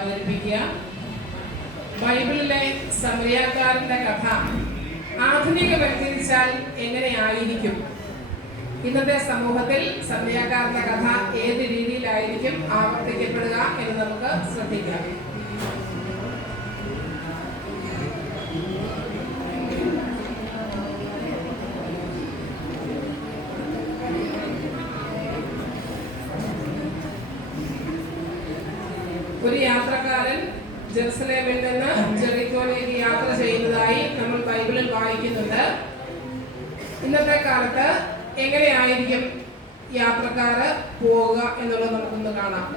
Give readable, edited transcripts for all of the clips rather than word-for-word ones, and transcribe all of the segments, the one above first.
അവതരിപ്പിക്കുക. ബൈബിളിലെ സമറിയാക്കാരന്റെ കഥ ആധുനികവൽക്കരിച്ചാൽ എങ്ങനെയായിരിക്കും? ഇന്നത്തെ സമൂഹത്തിൽ സമറിയാക്കാരന്റെ കഥ ഏത് രീതിയിലായിരിക്കും ആവർത്തിക്കപ്പെടുക എന്ന് നമുക്ക് ശ്രദ്ധിക്കാം. ഒരു യാത്രക്കാരൻ ജെറുസലേമിൽ നിന്ന് ജെറിക്കോയിലേക്ക് യാത്ര ചെയ്യുന്നതായി നമ്മൾ ബൈബിളിൽ വായിക്കുന്നുണ്ട്. ഇന്നത്തെ കാലത്ത് എങ്ങനെയായിരിക്കും യാത്രക്കാര് പോവുക എന്നുള്ളത് നമുക്കൊന്ന് കാണാം.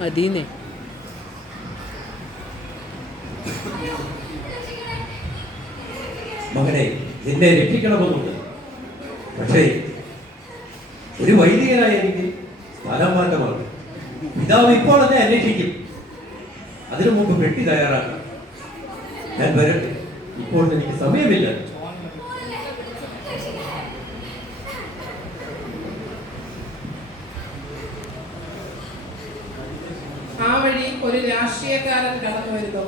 മദീനെ മകനെ, എന്നെ രക്ഷിക്കണമെന്നുണ്ട്. പക്ഷേ ഒരു വൈദികനായ എനിക്ക് സ്ഥലം മാറ്റമാണ്. പിതാവ് ഇപ്പോൾ എന്നെ അന്വേഷിക്കും. അതിനു മുമ്പ് പെട്ടി തയ്യാറാക്കാം. ഞാൻ വരട്ടെ. ഇപ്പോൾ എനിക്ക് സമയമില്ല. ആ വഴി ഒരു രാഷ്ട്രീയക്കാരൻ കടന്നു വരുന്നു.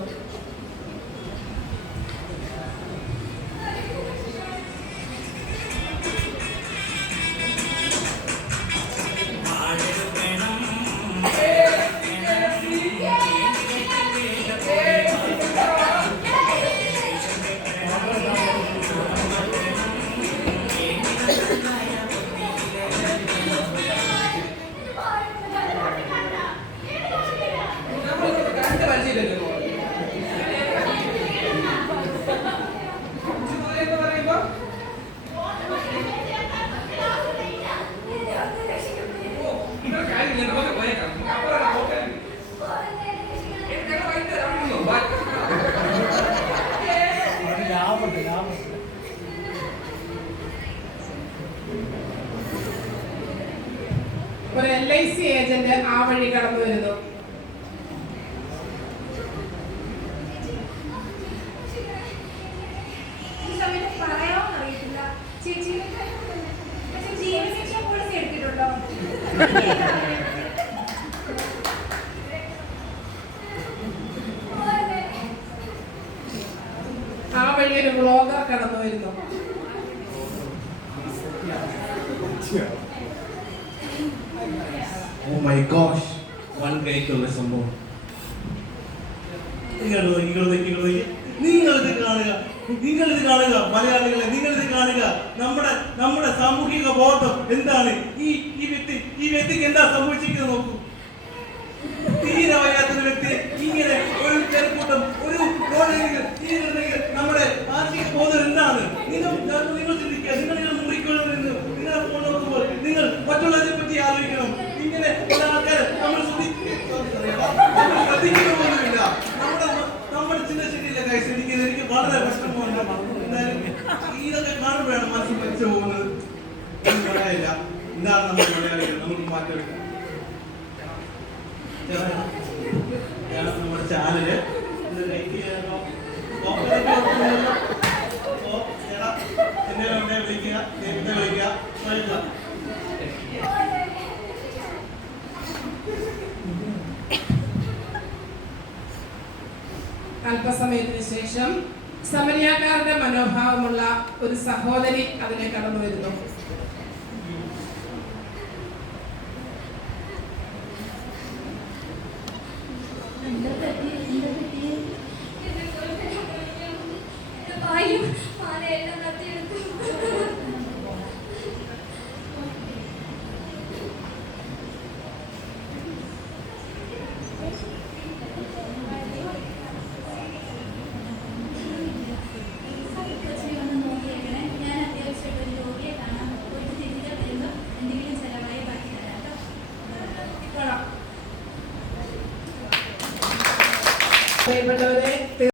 ഒരു LIC ഏജന്റ് ആ വഴി കടന്നു വരുന്നു. ആ വഴി ഒരു വ്ളോഗർ കടന്നു വരുന്നു. Oh my gosh, one കൈക്കുള്ള സംഭവം. നിങ്ങളിത് കാണുക മലയാളികളെ, നിങ്ങളിത് കാണുക. നമ്മുടെ സാമൂഹിക ബോധം എന്താണ്? ഈ വ്യക്തിക്ക് എന്താ സംഭവിച്ചിരിക്കുന്നത് നോക്കൂ. തീരെ വയ്യാത്തൊരു വ്യക്തി ഇങ്ങനെ ഒരു ജനക്കൂട്ടം ഒരു നമ്മുടെ മാനസിക ബോധം എന്താണ്? നിങ്ങൾ ചിന്തിക്കുക. നിങ്ങൾ മുറിക്കുള്ളിൽ നിന്ന് നിങ്ങളെ ഫോൺ നോക്കുമ്പോൾ നിങ്ങൾ മറ്റുള്ളവരെ പറ്റി ആലോചിക്കണം. ഇങ്ങനെ ആൾക്കാരെ നമ്മൾ ശ്രദ്ധിക്കുന്ന പോലുമില്ല. നമ്മുടെ ചിന്ത ശരിയില്ല കാഴ്ച. എനിക്ക് വളരെ വിഷമമുണ്ട്. എന്തായാലും ഇതൊക്കെ കാണുമ്പോഴാണ് മനസ്സിൽ മരിച്ചു പോകുന്നത്. പറയാനില്ല. എന്താണ് നമ്മൾ മലയാളികൾ? നമുക്ക് മാറ്റമില്ല. നമ്മുടെ ചാനല് ലൈക്ക് ചെയ്യാനോ എന്നെ വിളിക്കുക, നേരത്തെ വിളിക്കുക. അല്പസമയത്തിന് ശേഷം സമരിയാക്കാരുടെ മനോഭാവമുള്ള ഒരു സഹോദരി അതിനെ കടന്നു വരുന്നു. പ്രിയപ്പെട്ടവരെ